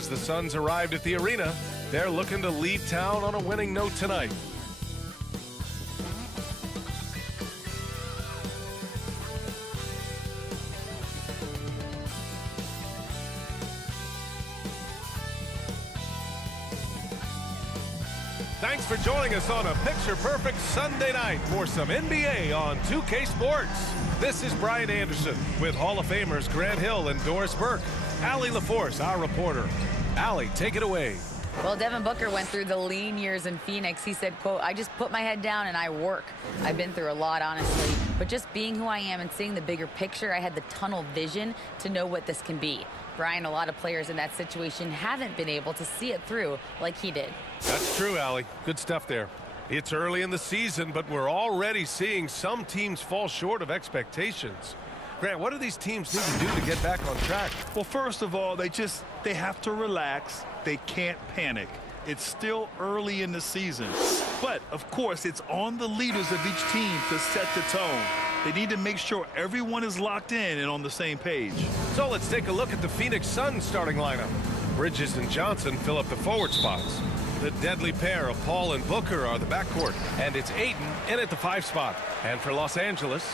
As the Suns arrived at the arena, they're looking to leave town on a winning note tonight. Thanks for joining us on a picture-perfect Sunday night for some NBA on 2K Sports. This is Brian Anderson with Hall of Famers Grant Hill and Doris Burke. Allie LaForce, our reporter. Allie, take it away. Well, Devin Booker went through the lean years in Phoenix. He said, quote, "I just put my head down and I work. I've been through a lot, honestly. But just being who I am and seeing the bigger picture, I had the tunnel vision to know what this can be." Brian, a lot of players in that situation haven't been able to see it through like he did. That's true, Allie. Good stuff there. It's early in the season, but we're already seeing some teams fall short of expectations. Grant, what do these teams need to do to get back on track? Well, first of all, they have to relax. They can't panic. It's still early in the season. But, of course, it's on the leaders of each team to set the tone. They need to make sure everyone is locked in and on the same page. So let's take a look at the Phoenix Suns starting lineup. Bridges and Johnson fill up the forward spots. The deadly pair of Paul and Booker are the backcourt. And it's Ayton in at the 5 spot. And for Los Angeles,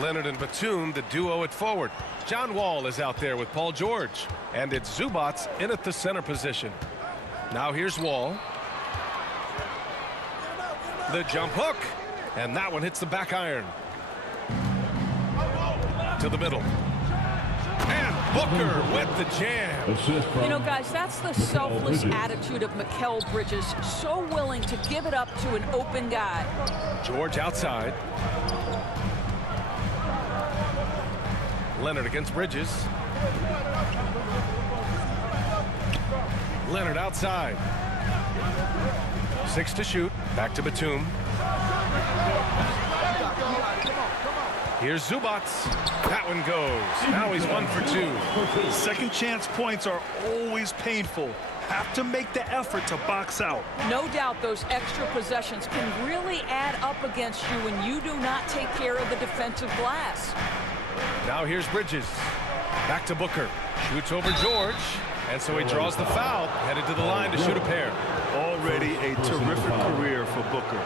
Leonard and Batum, the duo at forward. John Wall is out there with Paul George. And it's Zubats in at the center position. Now here's Wall. The jump hook. And that one hits the back iron. To the middle. And Booker with the jam. You know, guys, that's the selfless attitude of Mikal Bridges. So willing to give it up to an open guy. George outside. Leonard against Bridges. Leonard outside. 6 to shoot. Back to Batum. Here's Zubats. That one goes. Now he's 1 for 2. Second chance points are always painful. Have to make the effort to box out. No doubt those extra possessions can really add up against you when you do not take care of the defensive glass. Now here's Bridges. Back to Booker. Shoots over George. And so he draws the foul. Headed to the line to shoot a pair. Already a terrific career for Booker.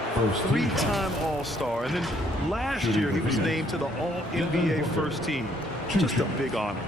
3-time All-Star. And then last year he was named to the All-NBA first team. Just a big honor.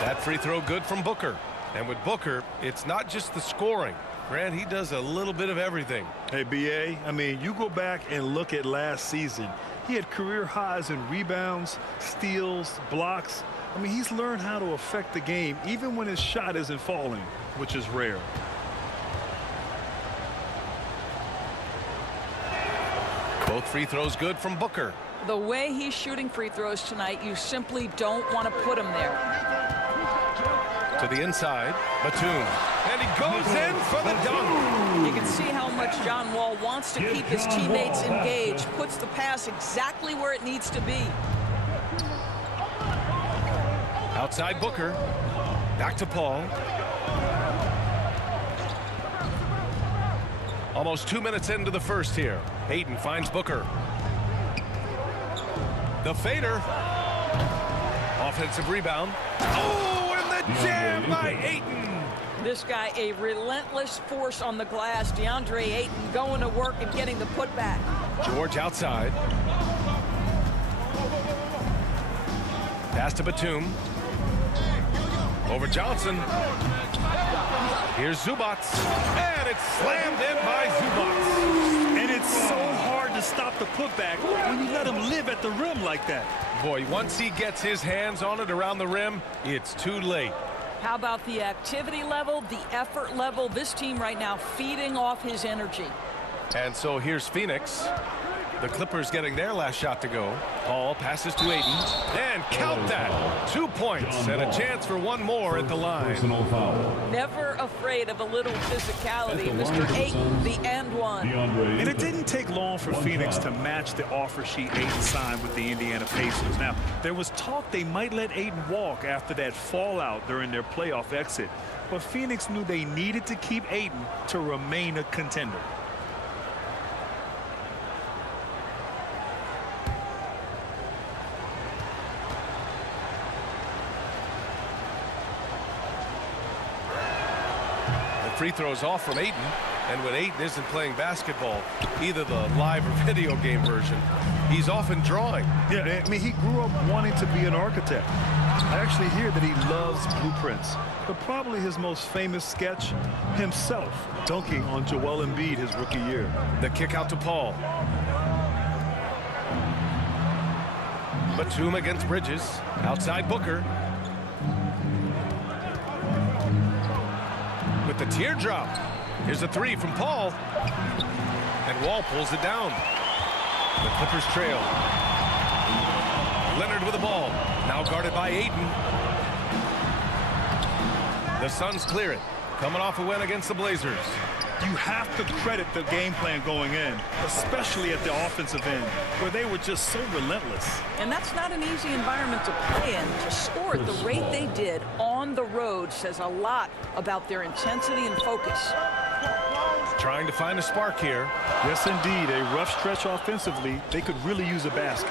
That free throw good from Booker. And with Booker, it's not just the scoring. Grant, he does a little bit of everything. Hey, B.A., I mean, you go back and look at last season. He had career highs in rebounds, steals, blocks. I mean, he's learned how to affect the game even when his shot isn't falling, which is rare. Both free throws good from Booker. The way he's shooting free throws tonight, you simply don't want to put him there. To the inside, Batum. And he goes in for the dunk. You can see how much John Wall wants to keep his teammates engaged. Puts the pass exactly where it needs to be. Outside Booker. Back to Paul. Almost 2 minutes into the first here. Ayton finds Booker. The fader. Offensive rebound. Oh, and the jam by Ayton. This guy, a relentless force on the glass. DeAndre Ayton going to work and getting the putback. George outside. Pass to Batum. Over Johnson. Here's Zubats. And it's slammed in by Zubats. And it's so hard to stop the putback when you let him live at the rim like that. Boy, once he gets his hands on it around the rim, it's too late. How about the activity level, the effort level? This team right now feeding off his energy. And so here's Phoenix. The Clippers getting their last shot to go. Paul passes to Aiden. And count that. 2 points and a chance for one more at the line. Never afraid of a little physicality, Mr. Ayton, the and one. And it didn't take long for Phoenix to match the offer sheet Ayton signed with the Indiana Pacers. Now, there was talk they might let Ayton walk after that fallout during their playoff exit. But Phoenix knew they needed to keep Ayton to remain a contender. Free throws off from Ayton, and when Ayton isn't playing basketball, either the live or video game version, he's often drawing. Yeah, I mean, he grew up wanting to be an architect. I actually hear that he loves blueprints, but probably his most famous sketch, himself dunking on Joel Embiid his rookie year. The kick out to Paul. Batum against Bridges, outside Booker. With the teardrop. Here's a three from Paul. And Wall pulls it down. The Clippers trail. Leonard with the ball. Now guarded by Ayton. The Suns clear it. Coming off a win against the Blazers. You have to credit the game plan going in, especially at the offensive end, where they were just so relentless. And that's not an easy environment to play in. To score at the rate they did on the road says a lot about their intensity and focus. Trying to find a spark here. Yes, indeed. A rough stretch offensively. They could really use a basket.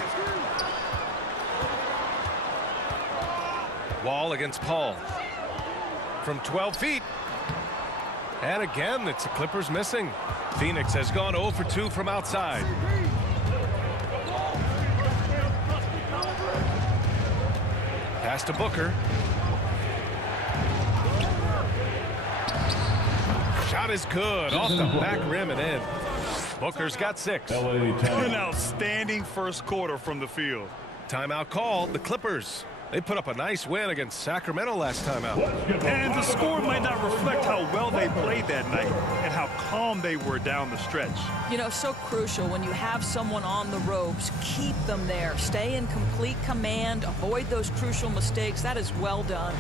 Wall against Paul. From 12 feet. And again, it's the Clippers missing. Phoenix has gone 0 for 2 from outside. Pass to Booker. Shot is good. Off the back rim and in. Booker's got 6. An outstanding first quarter from the field. Timeout called. The Clippers. They put up a nice win against Sacramento last time out. And the score might not reflect how well they played that night and how calm they were down the stretch. You know, so crucial when you have someone on the ropes. Keep them there. Stay in complete command. Avoid those crucial mistakes. That is well done.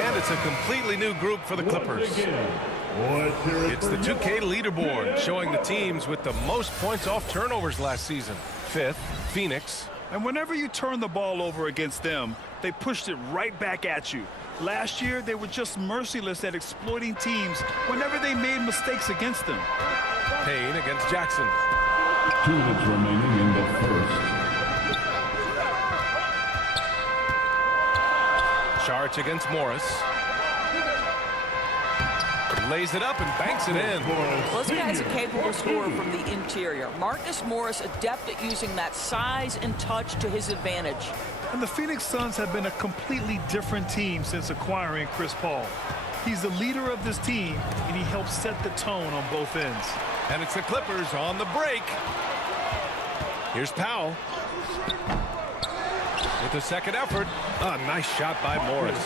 And it's a completely new group for the Clippers. It's the 2K leaderboard showing the teams with the most points off turnovers last season. 5th, Phoenix. And whenever you turn the ball over against them, they pushed it right back at you. Last year, they were just merciless at exploiting teams whenever they made mistakes against them. Payne against Jackson. 2 minutes remaining in the first. Charge against Morris. Lays it up and banks it in. Those guys are capable scorer from the interior. Marcus Morris adept at using that size and touch to his advantage. And the Phoenix Suns have been a completely different team since acquiring Chris Paul. He's the leader of this team, and he helps set the tone on both ends. And it's the Clippers on the break. Here's Powell. With the second effort, a nice shot by Morris.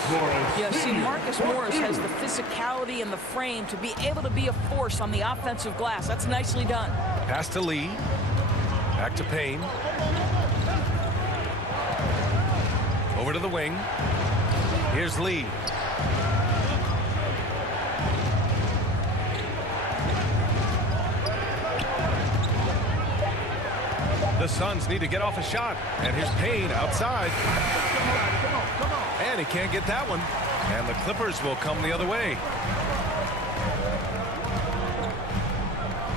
Yeah, see, Marcus Morris has the physicality and the frame to be able to be a force on the offensive glass. That's nicely done. Pass to Lee. Back to Payne. Over to the wing. Here's Lee. The Suns need to get off a shot. And here's Payne outside. And he can't get that one. And the Clippers will come the other way.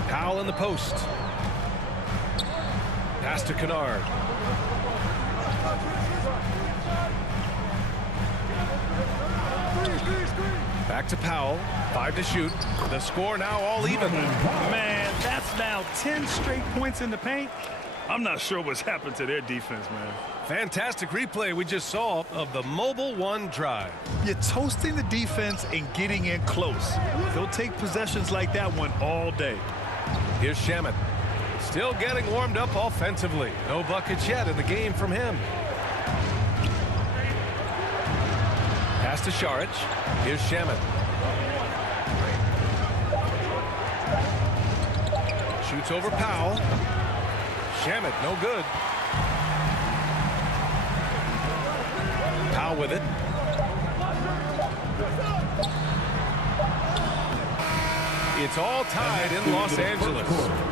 Powell in the post. Pass to Kennard. Back to Powell. 5 to shoot. The score now all even. Man, that's now 10 straight points in the paint. I'm not sure what's happened to their defense, man. Fantastic replay we just saw of the Mobile One drive. You're toasting the defense and getting in close. They'll take possessions like that one all day. Here's Shamet. Still getting warmed up offensively. No buckets yet in the game from him. Pass to Šarić. Here's Shamet. Shoots over Powell. Shamet, no good. Powell with it. It's all tied in Los Angeles.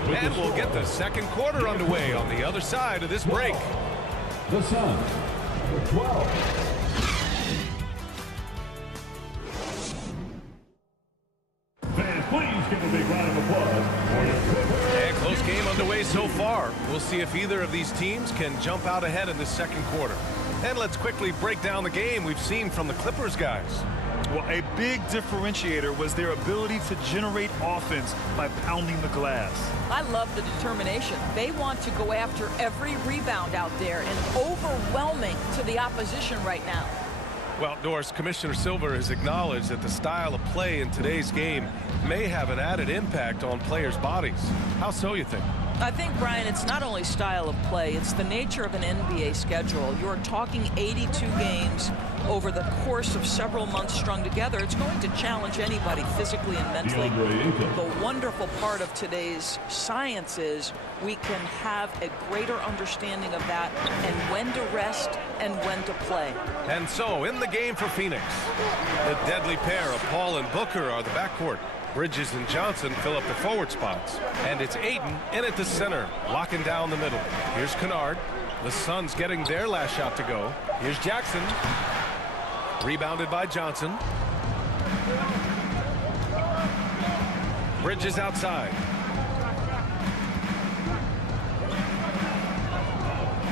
And we'll get the second quarter underway on the other side of this break. The Suns, 12. Fans, please give a big round of applause for your Clippers. And close game underway so far. We'll see if either of these teams can jump out ahead in the second quarter. And let's quickly break down the game we've seen from the Clippers guys. Well, a big differentiator was their ability to generate offense by pounding the glass. I love the determination. They want to go after every rebound out there and overwhelming to the opposition right now. Well, Doris, Commissioner Silver has acknowledged that the style of play in today's game may have an added impact on players' bodies. How so, you think? I think, Brian, it's not only style of play, it's the nature of an NBA schedule. You're talking 82 games over the course of several months strung together. It's going to challenge anybody physically and mentally. The wonderful part of today's science is we can have a greater understanding of that and when to rest and when to play. And so, in the game for Phoenix, the deadly pair of Paul and Booker are the backcourt. Bridges and Johnson fill up the forward spots. And it's Ayton in at the center, locking down the middle. Here's Kennard. The Suns getting their last shot to go. Here's Jackson. Rebounded by Johnson. Bridges outside.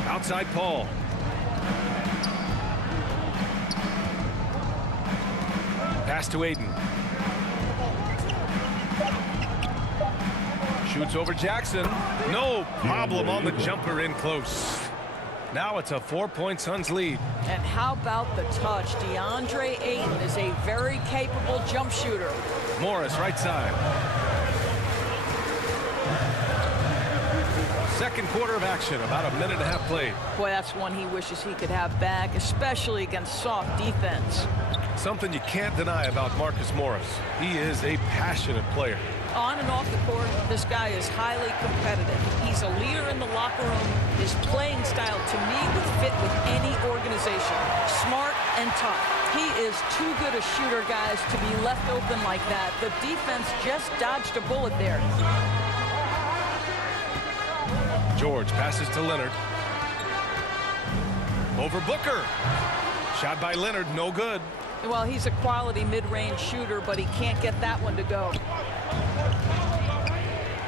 Outside Paul. Pass to Ayton. Shoots over Jackson. No problem on the jumper in close. Now it's a 4-point Suns lead. And how about the touch? DeAndre Ayton is a very capable jump shooter. Morris right side. Second quarter of action, about a minute and a half played. Boy, that's one he wishes he could have back, especially against soft defense. Something you can't deny about Marcus Morris. He is a passionate player. On and off the court, this guy is highly competitive. He's a leader in the locker room. His playing style, to me, would fit with any organization. Smart and tough. He is too good a shooter, guys, to be left open like that. The defense just dodged a bullet there. George passes to Leonard. Over Booker. Shot by Leonard, no good. Well, he's a quality mid-range shooter, but he can't get that one to go.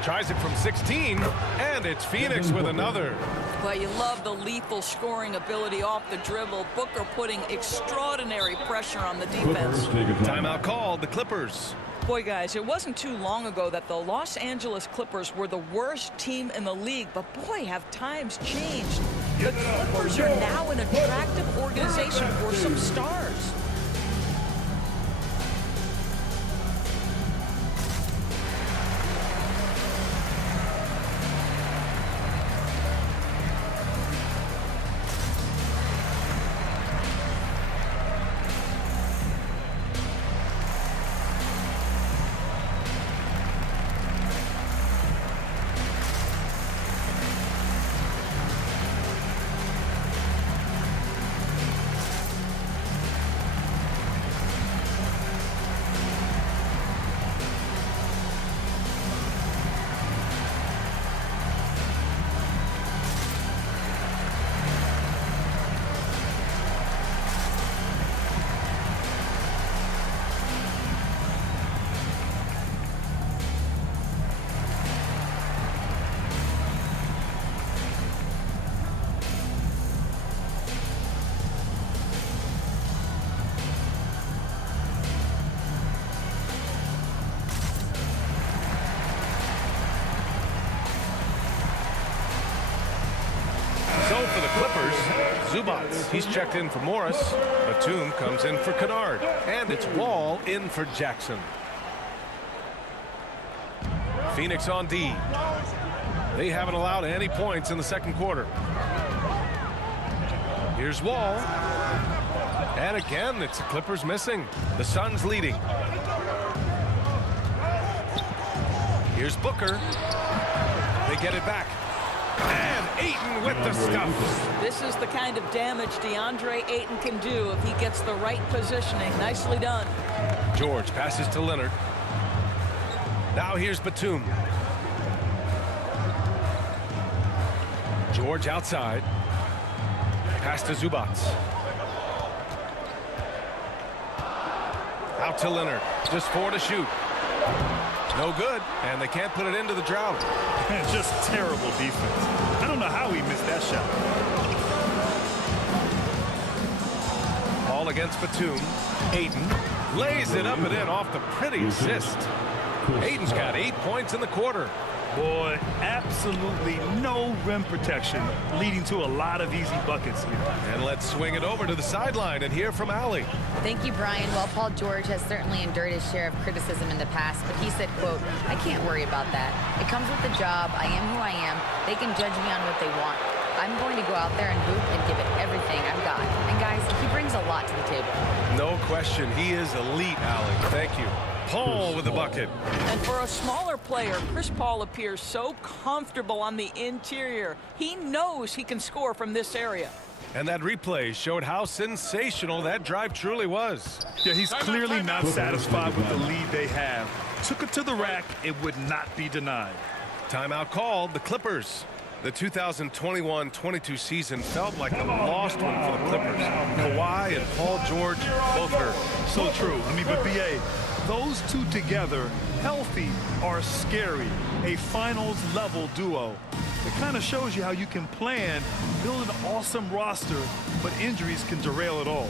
Tries it from 16, and it's Phoenix with another. Well, you love the lethal scoring ability off the dribble. Booker putting extraordinary pressure on the defense. Timeout called, the Clippers. Boy, guys, it wasn't too long ago that the Los Angeles Clippers were the worst team in the league, but boy, have times changed. The Clippers are now an attractive organization for some stars. Zubats, he's checked in for Morris. Batum comes in for Kennard. And it's Wall in for Jackson. Phoenix on D. They haven't allowed any points in the second quarter. Here's Wall. And again, it's the Clippers missing. The Suns leading. Here's Booker. They get it back. And Ayton with the stuff. This is the kind of damage DeAndre Ayton can do if he gets the right positioning. Nicely done. George passes to Leonard. Now here's Batum. George outside. Pass to Zubats. Out to Leonard. Just 4 to shoot. No good, and they can't put it into the drought. Just terrible defense. I don't know how he missed that shot. Ball against Batum. Ayton lays it up and in off the pretty assist. Ayton's got 8 points in the quarter. Boy, absolutely no rim protection, leading to a lot of easy buckets here. And let's swing it over to the sideline and hear from Allie. Thank you, Brian. Well, Paul George has certainly endured his share of criticism in the past, but he said, quote, "I can't worry about that. It comes with the job. I am who I am. They can judge me on what they want. I'm going to go out there and hoop and give it everything I've got." And guys, he brings a lot to the table. No question, he is elite, Allie. Thank you. Paul with the bucket. And for a smaller player, Chris Paul appears so comfortable on the interior. He knows he can score from this area. And that replay showed how sensational that drive truly was. Yeah, he's clearly not satisfied with the lead they have. Took it to the rack. It would not be denied. Timeout called. The Clippers. The 2021-22 season felt like a lost one for the Clippers. Kawhi and Paul George both hurt. So true. I mean, but BA, those two together, healthy, are scary. A finals-level duo. It kind of shows you how you can plan, build an awesome roster, but injuries can derail it all.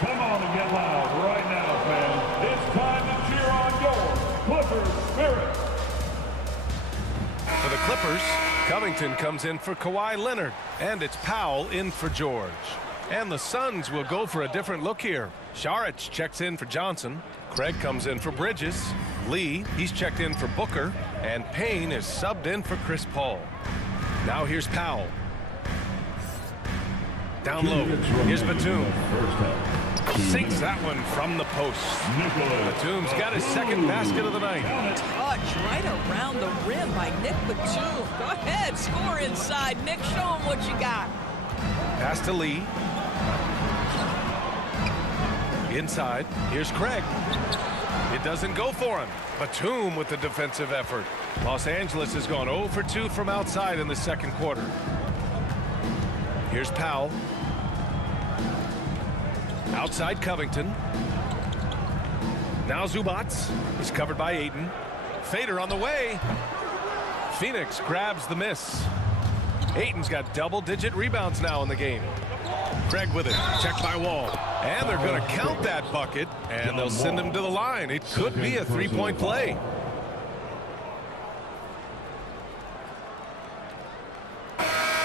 Come on and get loud right now, fans. It's time to cheer on your Clippers spirit. For the Clippers, Covington comes in for Kawhi Leonard. And it's Powell in for George. And the Suns will go for a different look here. Saric checks in for Johnson. Craig comes in for Bridges. Lee, he's checked in for Booker. And Payne is subbed in for Chris Paul. Now here's Powell. Down low. Here's Batum. Sinks that one from the post. Batum's got his second basket of the night. Touch right around the rim by Nick Batum. Go ahead, score inside. Nick, show him what you got. Pass to Lee. Inside. Here's Craig. It doesn't go for him. Batum with the defensive effort. Los Angeles has gone 0 for 2 from outside in the second quarter. Here's Powell. Outside Covington. Now Zubats. He's covered by Ayton. Fader on the way. Phoenix grabs the miss. Ayton's got double-digit rebounds now in the game. Craig with it. Checked by Wall. And they're going to count that bucket. And they'll send him to the line. It could be a three-point play.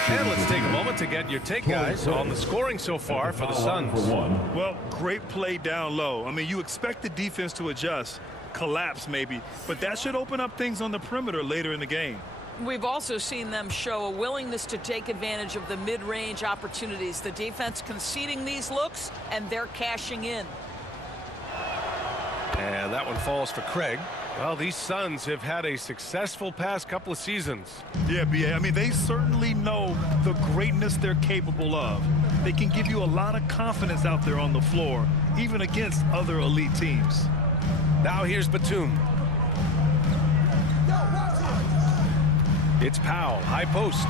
And let's take a moment to get your take, guys, on the scoring so far for the Suns. Well, great play down low. I mean, you expect the defense to adjust, collapse maybe, but that should open up things on the perimeter later in the game. We've also seen them show a willingness to take advantage of the mid-range opportunities. The defense conceding these looks, and they're cashing in. And that That one falls for Craig. Well, these Suns have had a successful past couple of seasons. Yeah, B.A. I mean, they certainly know the greatness they're capable of. They can give you a lot of confidence out there on the floor, even against other elite teams. Now here's Batum. It's Powell, high post.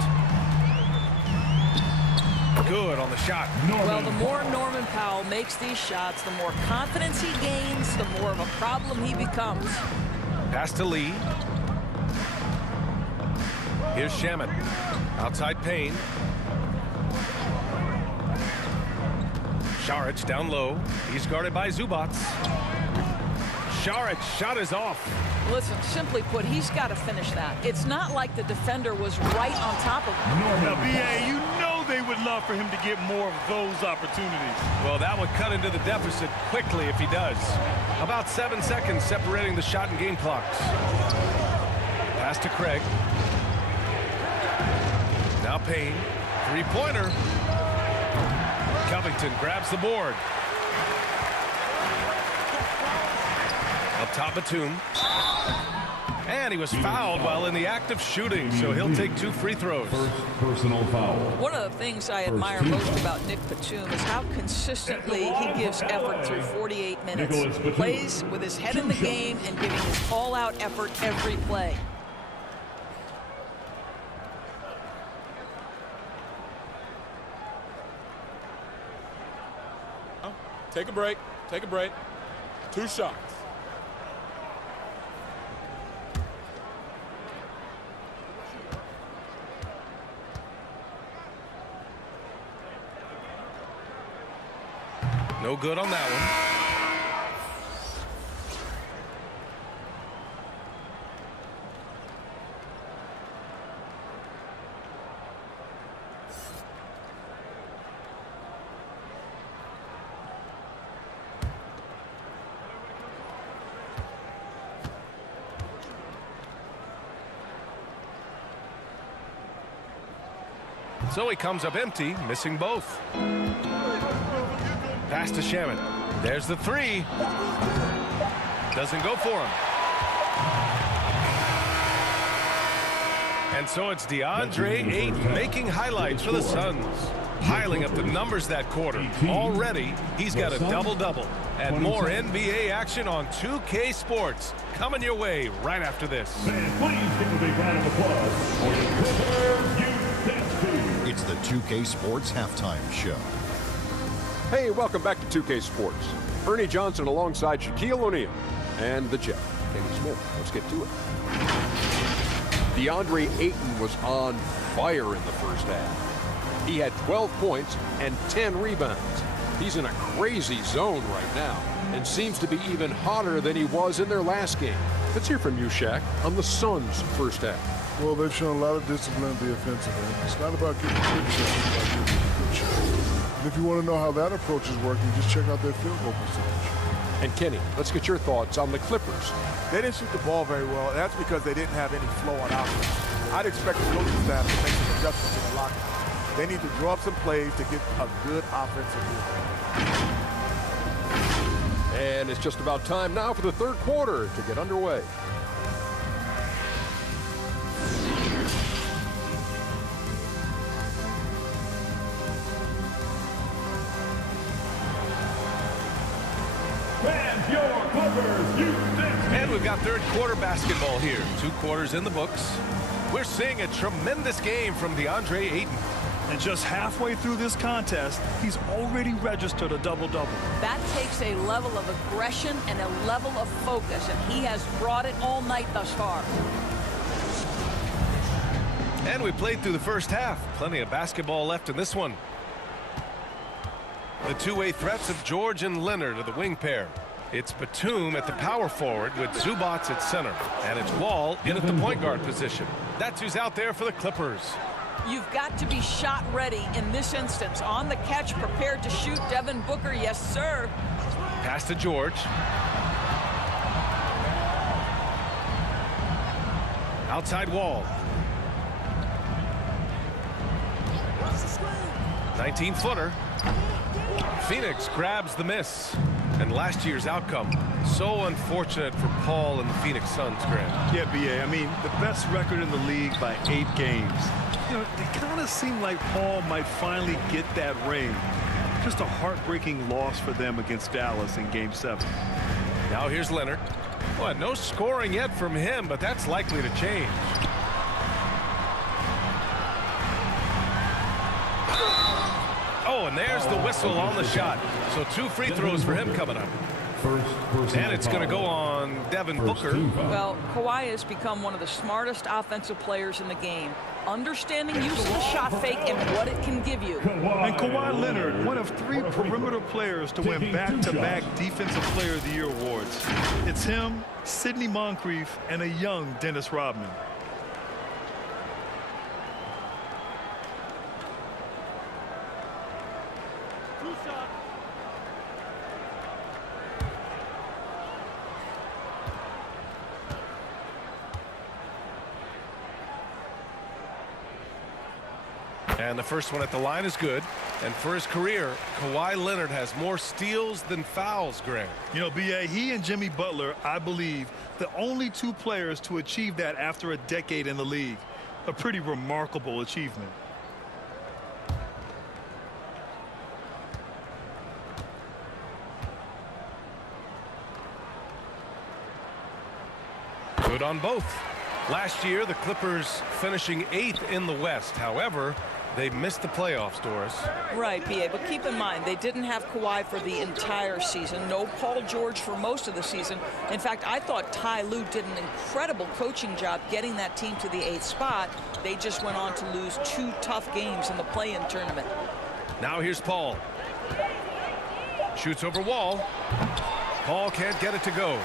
Good on the shot. Well, the more Norman Powell makes these shots, the more confidence he gains, the more of a problem he becomes. Pass to Lee. Here's Shamet. Outside Payne. Šarić down low. He's guarded by Zubats. Šarić shot is off. Listen, simply put, he's got to finish that. It's not like the defender was right on top of him. Now, B.A., you know they would love for him to get more of those opportunities. Well, that would cut into the deficit quickly if he does. About 7 seconds separating the shot and game clocks. Pass to Craig. Now Payne. Three-pointer. Covington grabs the board. Up top, Batum. And he was fouled while in the act of shooting, so he'll take 2 free throws. First personal foul. One of the things I admire most about Nick Batum is how consistently he gives effort through 48 minutes. Plays with his head in the game and giving his all-out effort every play. Take a break. Take a break. 2 shots. No good on that one. So he comes up empty, missing both. Pass to Shamet. There's the 3. Doesn't go for him. And so it's DeAndre Ayton making highlights for the Suns. Piling up the numbers that quarter. Already, he's got a double-double. And more NBA action on 2K Sports coming your way right after this. And please give a big round of applause for the Clippers Youth Team. It's the 2K Sports Halftime Show. Hey, welcome back to 2K Sports. Ernie Johnson alongside Shaquille O'Neal and the Jet, Kenny Smith. Let's get to it. DeAndre Ayton was on fire in the first half. He had 12 points and 10 rebounds. He's in a crazy zone right now and seems to be even hotter than he was in their last game. Let's hear from you, Shaq, on the Suns' first half. Well, they've shown a lot of discipline at the offensive end. It's not about getting quick shots, it's about getting good shots. And if you want to know how that approach is working, just check out their field goal percentage. And Kenny, let's get your thoughts on the Clippers. They didn't shoot the ball very well, and that's because they didn't have any flow on offense. I'd expect the coaching staff to make some adjustments in the locker room. They need to draw up some plays to get a good offensive move. And it's just about time now for the third quarter to get underway. And we've got third quarter basketball here. 2 quarters in the books. We're seeing a tremendous game from DeAndre Ayton. And just halfway through this contest, he's already registered a double-double. That takes a level of aggression and a level of focus, and he has brought it all night thus far. And we played through the first half. Plenty of basketball left in this one. The two-way threats of George and Leonard are the wing pair. It's Batum at the power forward with Zubats at center. And it's Wall in at the point guard position. That's who's out there for the Clippers. You've got to be shot ready in this instance. On the catch, prepared to shoot. Devin Booker, yes, sir. Pass to George. Outside Wall. 19-footer. Phoenix grabs the miss. And last year's outcome, so unfortunate for Paul and the Phoenix Suns, Grant. Yeah, B.A. I mean, the best record in the league by 8 games. You know, it kind of seemed like Paul might finally get that ring. Just a heartbreaking loss for them against Dallas in Game 7. Now here's Leonard. Well, no scoring yet from him, but that's likely to change. Oh, and there's the whistle on the shot. So 2 free throws for him coming up. And it's going to go on Devin Booker. Well, Kawhi has become one of the smartest offensive players in the game, understanding use of the shot fake and what it can give you. And Kawhi Leonard, one of 3 perimeter players to win back-to-back Defensive Player of the Year awards. It's him, Sidney Moncrief, and a young Dennis Rodman. And the first one at the line is good. And for his career, Kawhi Leonard has more steals than fouls, Grant. You know, B.A., he and Jimmy Butler, I believe, the only 2 players to achieve that after a decade in the league. A pretty remarkable achievement. Good on both. Last year, the Clippers finishing 8th in the West. However, they missed the playoffs, Doris. Right, B.A., but keep in mind, they didn't have Kawhi for the entire season. No Paul George for most of the season. In fact, I thought Ty Lue did an incredible coaching job getting that team to the 8th spot. They just went on to lose 2 tough games in the play-in tournament. Now here's Paul. Shoots over Wall. Paul can't get it to go.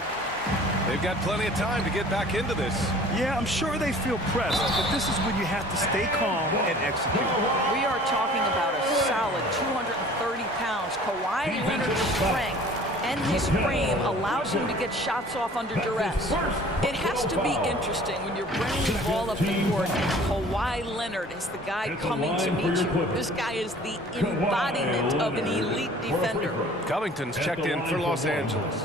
They've got plenty of time to get back into this. Yeah, I'm sure they feel pressed, but this is when you have to stay calm and execute. We are talking about a solid 230 pounds. Kawhi Leonard's strength and his frame allows him to get shots off under duress. It has to be interesting when you're bringing the ball up the court and Kawhi Leonard is the guy coming to meet you. This guy is the embodiment of an elite defender. Covington's checked in for Los Angeles.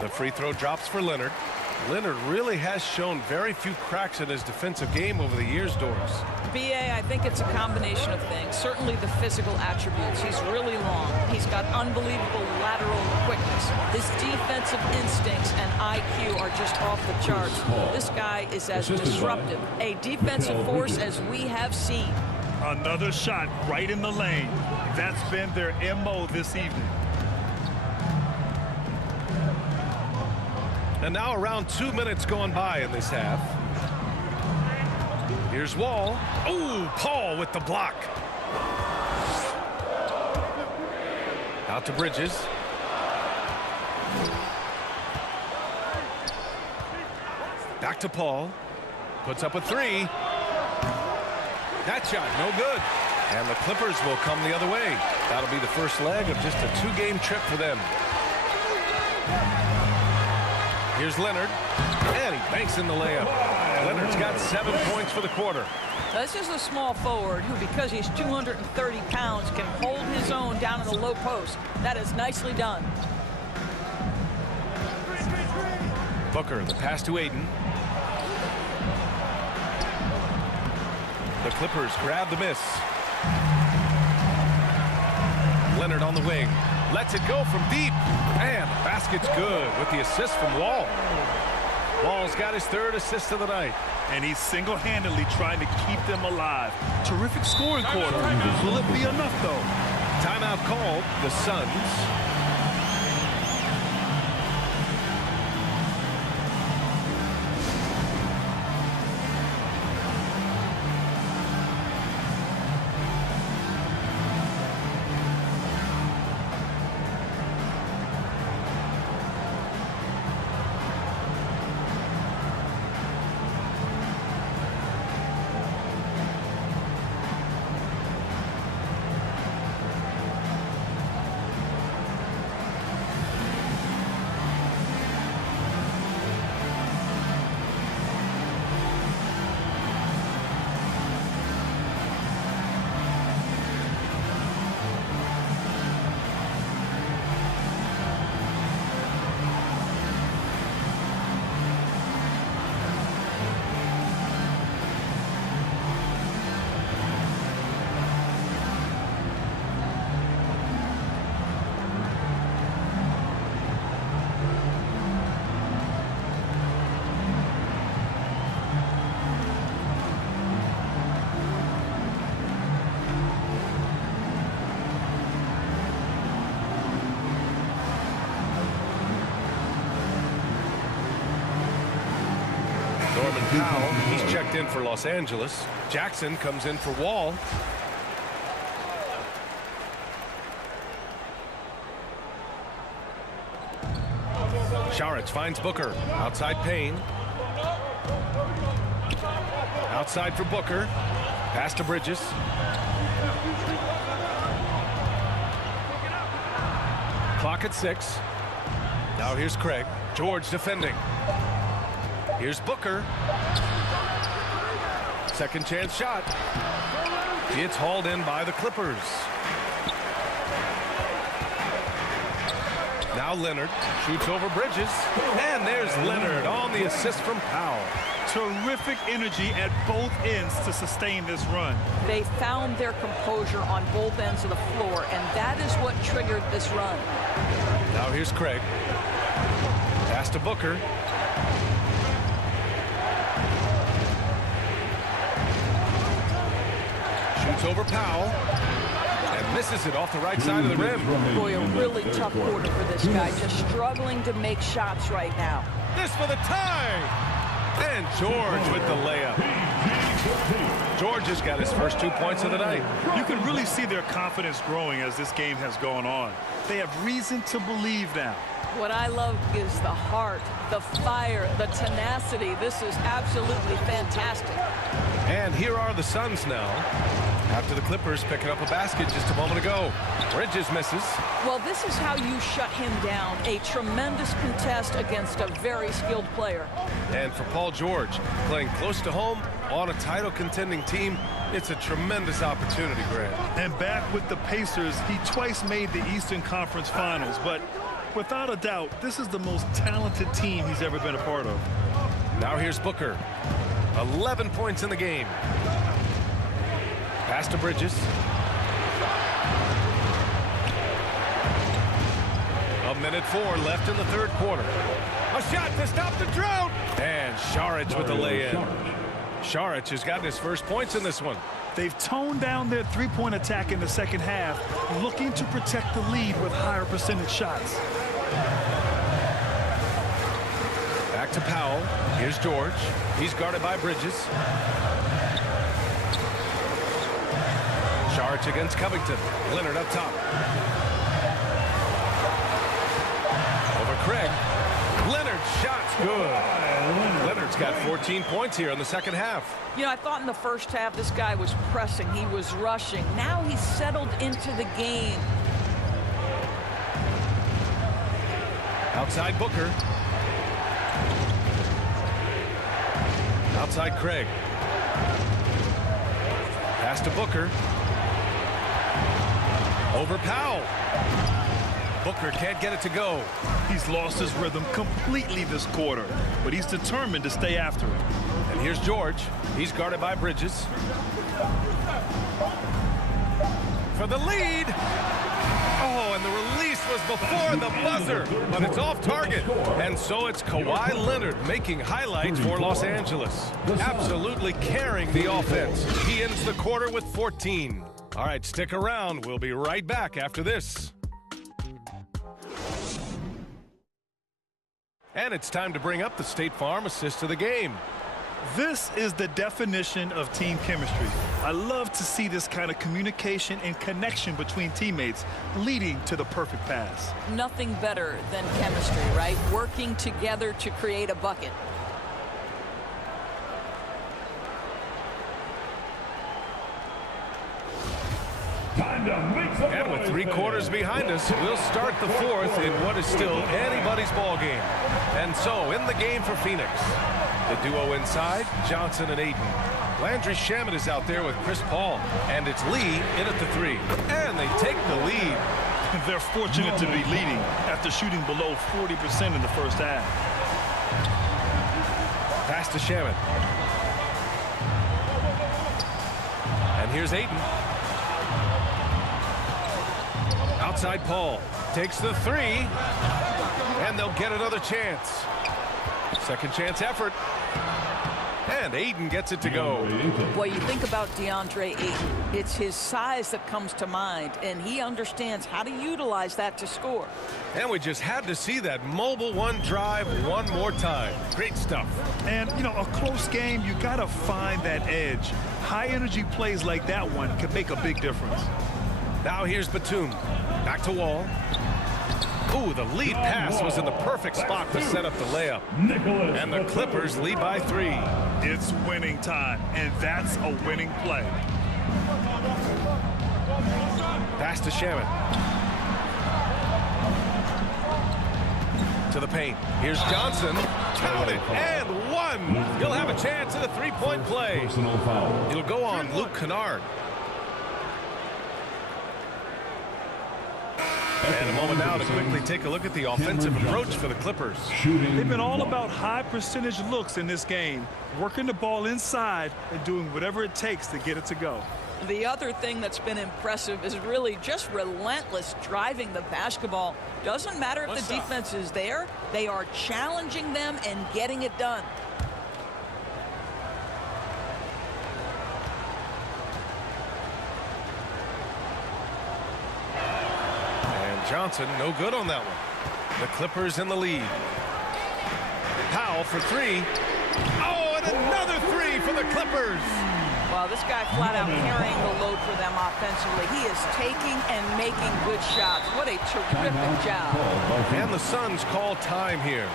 The free throw drops for Leonard. Leonard really has shown very few cracks in his defensive game over the years, Doris. B.A., I think it's a combination of things. Certainly the physical attributes. He's really long. He's got unbelievable lateral quickness. His defensive instincts and IQ are just off the charts. This guy is as disruptive a defensive force as we have seen. Another shot right in the lane. That's been their MO this evening. And now around 2 minutes going by in this half. Here's Wall. Oh, Paul with the block. Out to Bridges. Back to Paul. Puts up a 3. That shot, no good. And the Clippers will come the other way. That'll be the first leg of just a 2-game trip for them. Here's Leonard, and he banks in the layup. Leonard's got 7 points for the quarter. This is a small forward who, because he's 230 pounds, can hold his own down in the low post. That is nicely done. Booker, the pass to Aiden. The Clippers grab the miss. Leonard on the wing. Lets it go from deep. And the basket's good with the assist from Wall. Wall's got his 3rd assist of the night. And he's single-handedly trying to keep them alive. Terrific scoring quarter. Will it be enough, though? Timeout called. The Suns. Norman Powell. He's checked in for Los Angeles. Jackson comes in for Wall. Saric finds Booker. Outside Payne. Outside for Booker. Pass to Bridges. Clock at 6. Now here's Craig. George defending. Here's Booker. Second chance shot. It's hauled in by the Clippers. Now Leonard shoots over Bridges. And there's Leonard on the assist from Powell. Terrific energy at both ends to sustain this run. They found their composure on both ends of the floor, and that is what triggered this run. Now here's Craig. Pass to Booker. Shoots over Powell. And misses it off the right side of the rim. Boy, a really tough quarter for this guy. Just struggling to make shots right now. This for the tie. And George with the layup. George has got his first 2 points of the night. You can really see their confidence growing as this game has gone on. They have reason to believe now. What I love is the heart, the fire, the tenacity. This is absolutely fantastic. And here are the Suns now. After the Clippers picking up a basket just a moment ago. Bridges misses. Well, this is how you shut him down. A tremendous contest against a very skilled player. And for Paul George, playing close to home on a title contending team, it's a tremendous opportunity, Grant. And back with the Pacers, he twice made the Eastern Conference Finals, but without a doubt, this is the most talented team he's ever been a part of. Now here's Booker. 11 points in the game. Pass to Bridges. A minute 4 left in the third quarter. A shot to stop the drought. And Saric with the lay-in. Saric has gotten his first points in this one. They've toned down their three-point attack in the second half, looking to protect the lead with higher percentage shots. Back to Powell. Here's George. He's guarded by Bridges. Saric against Covington. Leonard up top. Over Craig. Leonard's shot's good. Leonard's got 14 points here in the second half. You know, I thought in the first half this guy was pressing. He was rushing. Now he's settled into the game. Outside Booker. Outside Craig. Pass to Booker. Over Powell. Booker can't get it to go. He's lost his rhythm completely this quarter, but he's determined to stay after it. And here's George. He's guarded by Bridges. For the lead. Oh, and the release was before the buzzer, but it's off target. And so it's Kawhi Leonard making highlights for Los Angeles. Absolutely carrying the offense. He ends the quarter with 14. All right, stick around. We'll be right back after this. And it's time to bring up the State Farm assist of the game. This is the definition of team chemistry. I love to see this kind of communication and connection between teammates leading to the perfect pass. Nothing better than chemistry, right? Working together to create a bucket. And with 3 quarters behind us, we'll start the fourth in what is still anybody's ball game. And so in the game for Phoenix, the duo inside, Johnson and Ayton. Landry Shamet is out there with Chris Paul, and it's Lee in at the 3. And they take the lead. They're fortunate to be leading after shooting below 40% in the first half. Pass to Shamet. And here's Ayton. Outside Paul. Takes the 3. And they'll get another chance. Second chance effort. And Ayton gets it to go. Well, you think about DeAndre Ayton. It's his size that comes to mind, and he understands how to utilize that to score. And we just had to see that mobile one drive one more time. Great stuff. And, you know, a close game, you got to find that edge. High-energy plays like that one can make a big difference. Now here's Batum. Back to Wall. Ooh, the lead pass was in the perfect spot to set up the layup. And the Clippers lead by 3. It's winning time, and that's a winning play. Pass to Shaman. To the paint. Here's Johnson. Count it, and 1. He'll have a chance at a three-point play. It'll go on Luke Kennard. And a moment now to quickly take a look at the offensive approach for the Clippers. They've been all about high percentage looks in this game, working the ball inside and doing whatever it takes to get it to go. The other thing that's been impressive is really just relentless driving the basketball. Doesn't matter if the defense is there, they are challenging them and getting it done. Johnson, no good on that one. The Clippers in the lead. Powell for 3. Oh, and another 3 for the Clippers. Well, this guy flat out carrying the load for them offensively. He is taking and making good shots. What a terrific job. And the Suns call time here.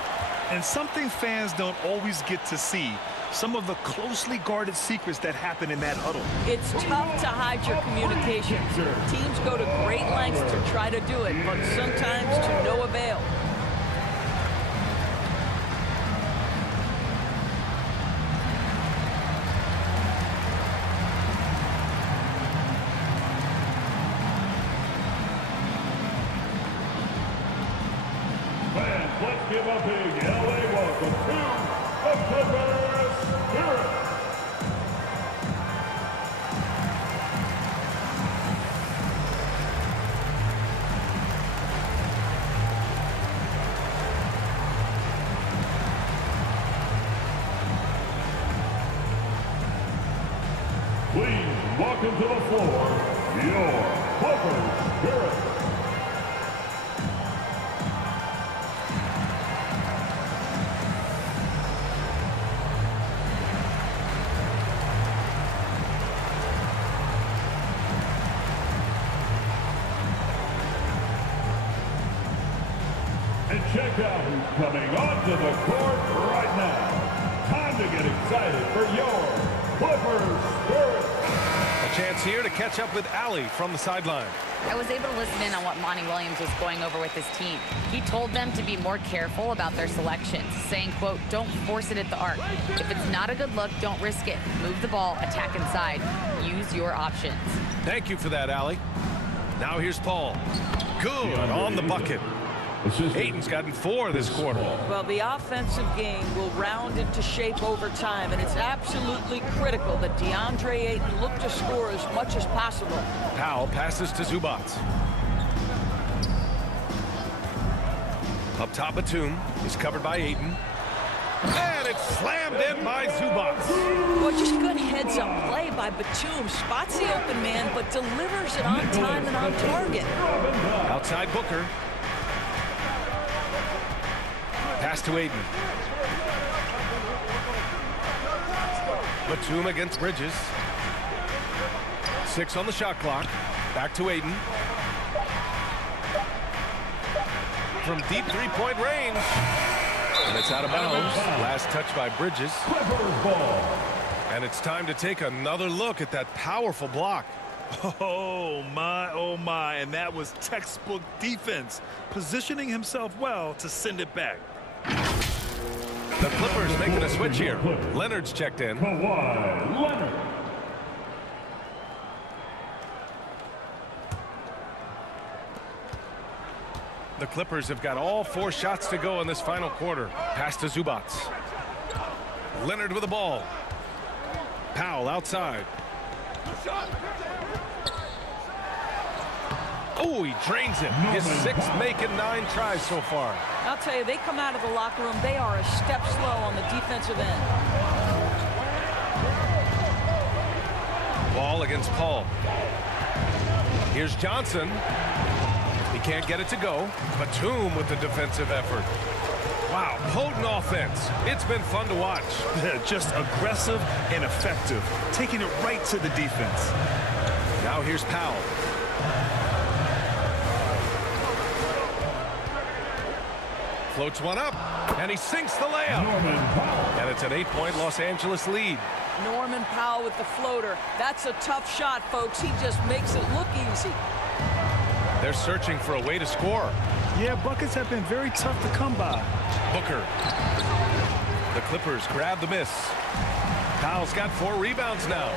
And something fans don't always get to see. Some of the closely guarded secrets that happen in that huddle. It's tough to hide your communications. Teams go to great lengths to try to do it, but sometimes to no avail. Fans, let's give a big LA welcome to the Clippers. Please welcome to the floor, your Clippers Spirit. And check out who's coming onto the court right now. Time to get excited for your Clippers Spirit. A chance here to catch up with Allie from the sideline. I was able to listen in on what Monty Williams was going over with his team. He told them to be more careful about their selections, saying, quote, don't force it at the arc. If it's not a good look, don't risk it. Move the ball, attack inside. Use your options. Thank you for that, Allie. Now here's Paul. Good on the bucket. Ayton's gotten 4 this quarter. Well, the offensive game will round into shape over time, and it's absolutely critical that DeAndre Ayton look to score as much as possible. Powell passes to Zubac. Up top, Batum is covered by Ayton. And it's slammed in by Zubac. Well, just good heads-up play by Batum. Spots the open man, but delivers it on time and on target. Outside Booker. Pass to Ayton. Batum against Bridges. 6 on the shot clock. Back to Ayton. From deep three-point range. And it's out of bounds. Last touch by Bridges. And it's time to take another look at that powerful block. Oh my, and that was textbook defense, positioning himself well to send it back. The Clippers making a switch here. Leonard's checked in. Kawhi Leonard. The Clippers have got all 4 shots to go in this final quarter. Pass to Zubac. Leonard with the ball. Powell outside. Oh, he drains it. His 6th make in 9 tries so far. I'll tell you, they come out of the locker room, they are a step slow on the defensive end. ball against Paul. Here's Johnson. He can't get it to go. Batum with the defensive effort. Wow, potent offense. It's been fun to watch. Just aggressive and effective, taking it right to the defense. Now here's Powell. Floats one up, and he sinks the layup. And it's an 8-point Los Angeles lead. Norman Powell with the floater. That's a tough shot, folks. He just makes it look easy. They're searching for a way to score. Yeah, buckets have been very tough to come by. Booker. The Clippers grab the miss. Powell's got 4 rebounds now.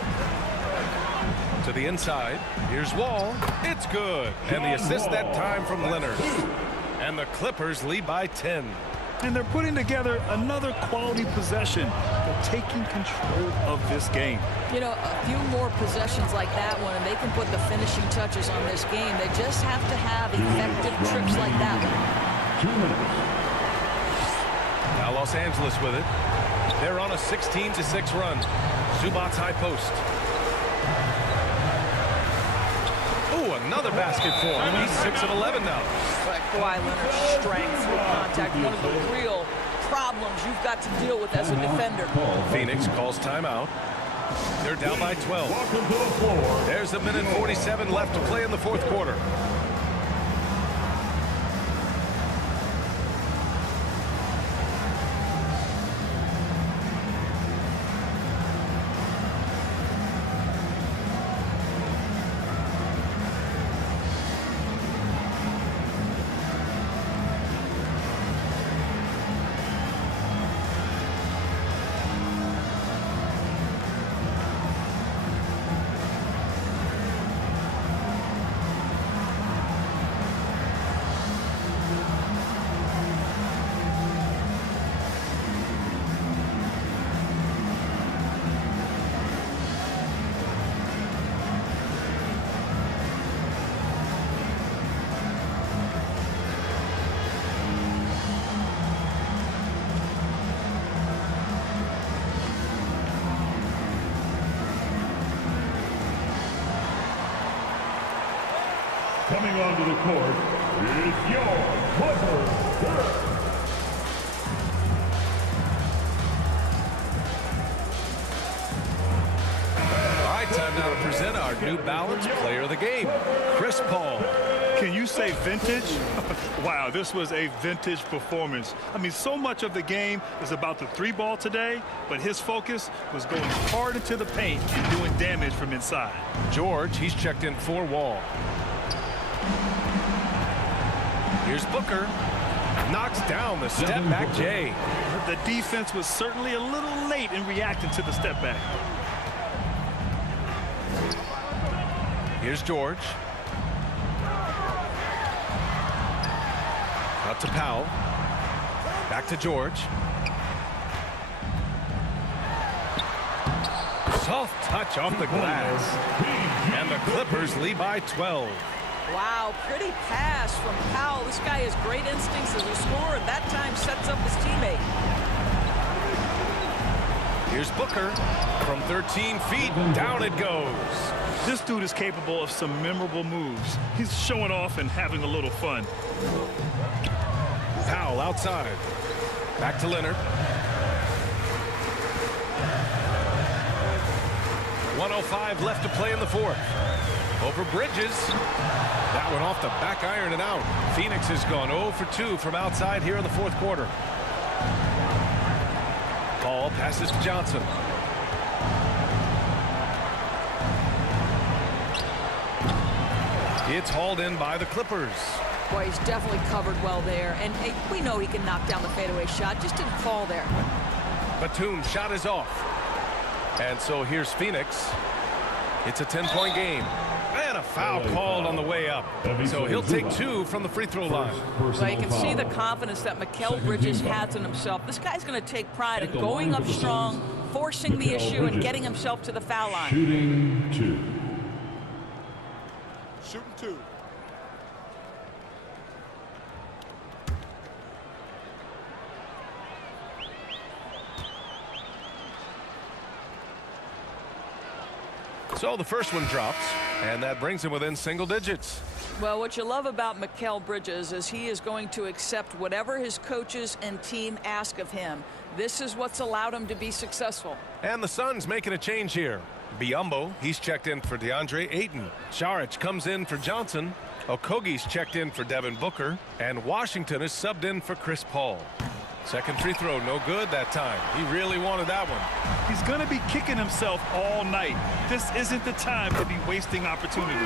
To the inside. Here's Wall. It's good. And the assist that time from Leonard. And the Clippers lead by 10. And they're putting together another quality possession. They're taking control of this game. You know, a few more possessions like that one, and they can put the finishing touches on this game. They just have to have effective trips like that one. 2 minutes. Now Los Angeles with it. They're on a 16-6 run. Zubac's high post. Oh, another basket for him. He's 6 of 11 now. But Kawhi Leonard's strength through contact, one of the real problems you've got to deal with as a defender. Phoenix calls timeout. They're down by 12. Welcome to the floor. There's a minute 47 left to play in the fourth quarter. Coming onto the court is your Clippers. All right, time now to present our New Balance Player of the Game, Chris Paul. Can you say vintage? Wow, this was a vintage performance. I mean, so much of the game is about the 3-ball today, but his focus was going hard into the paint and doing damage from inside. George, he's checked in for Wall. Here's Booker. Knocks down the step-back Jay. The defense was certainly a little late in reacting to the step-back. Here's George. Out to Powell. Back to George. Soft touch off the glass. And the Clippers lead by 12. Wow, pretty pass from Powell. This guy has great instincts as a scorer, and that time sets up his teammate. Here's Booker. From 13 feet, down it goes. This dude is capable of some memorable moves. He's showing off and having a little fun. Powell outside. Back to Leonard. 1:05 left to play in the fourth. Over Bridges. That one off the back iron and out. Phoenix has gone 0 for 2 from outside here in the fourth quarter. Paul passes to Johnson. It's hauled in by the Clippers. Boy, he's definitely covered well there. And hey, we know he can knock down the fadeaway shot. Just didn't fall there. Batum's shot is off. And so here's Phoenix. It's a 10-point game. And a foul called on the way up. So he'll take 2 from the free throw line. Well, you can see the confidence that Mikal Bridges has in himself. This guy's going to take pride in going up strong, forcing the issue, and getting himself to the foul line. Shooting 2. Shooting 2. So the first one drops, and that brings him within single digits. Well, what you love about Mikal Bridges is he is going to accept whatever his coaches and team ask of him. This is what's allowed him to be successful. And the Suns making a change here. Biombo, he's checked in for DeAndre Ayton. Saric comes in for Johnson. Okogie's checked in for Devin Booker. And Washington is subbed in for Chris Paul. Second free throw, no good that time. He really wanted that one. He's going to be kicking himself all night. This isn't the time to be wasting opportunities.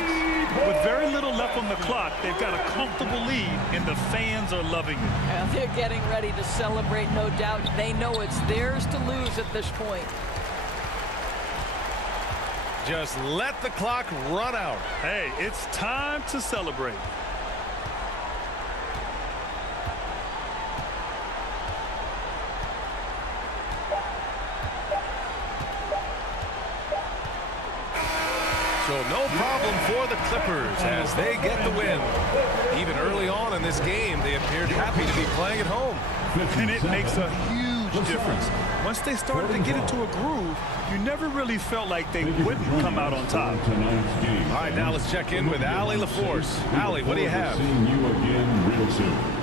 With very little left on the clock, they've got a comfortable lead, and the fans are loving it. And they're getting ready to celebrate, no doubt. They know it's theirs to lose at this point. Just let the clock run out. Hey, it's time to celebrate. So no problem for the Clippers as they get the win. Even early on in this game, they appeared happy to be playing at home. And it makes a huge difference. Once they started to get into a groove, you never really felt like they wouldn't come out on top. All right, now let's check in with Allie LaForce. Allie, what do you have?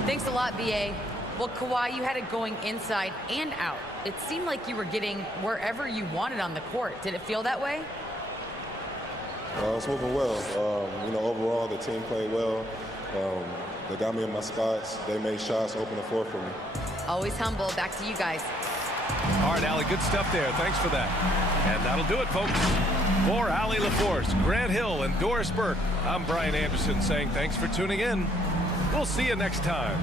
Thanks a lot, BA. Well, Kawhi, you had it going inside and out. It seemed like you were getting wherever you wanted on the court. Did it feel that way? I was moving well. Overall, the team played well. They got me in my spots. They made shots, open the floor for me. Always humble. Back to you guys. All right, Allie, good stuff there. Thanks for that. And that'll do it, folks. For Allie LaForce, Grant Hill, and Doris Burke, I'm Brian Anderson saying thanks for tuning in. We'll see you next time.